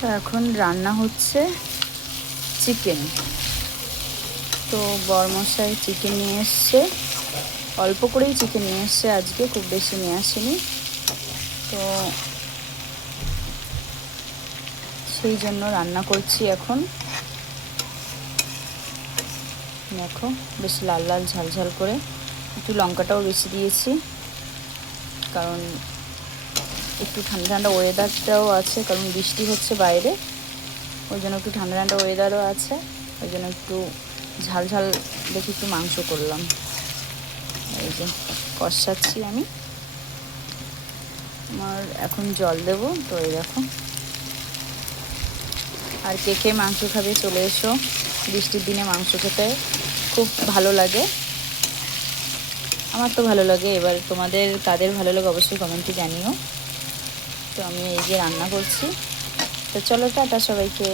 তো এখন রান্না হচ্ছে চিকেন। তো বরমশাই চিকেন নিয়ে এসছে, অল্প করেই চিকেন নিয়ে এসছে আজকে, খুব বেশি নিয়ে আসেনি। তো সেই জন্য রান্না করছি এখন। দেখো বেশ লাল লাল ঝাল ঝাল করে, একটু লঙ্কাটাও বেশি দিয়েছি, কারণ একটু ঠান্ডা ঠান্ডা ওয়েদারটাও আছে, কারণ বৃষ্টি হচ্ছে বাইরে, ওই জন্য একটু ঠান্ডা ঠান্ডা ওয়েদারও আছে, ওই জন্য একটু ঝাল ঝাল দেখে একটু মাংস করলাম। এই যে কষাচ্ছি আমি, আমার এখন জল দেবো। তো এই দেখো, আর কে কে মাংস খাবে চলে এসো, বৃষ্টির দিনে মাংস খেতে খুব ভালো লাগে, আমার তো ভালো লাগে। এবার তোমাদের কাদের ভালো লাগে অবশ্যই কমেন্টে জানিও। তো আমি এই যে রান্না করছি। তো চলো টাটা সবাইকে।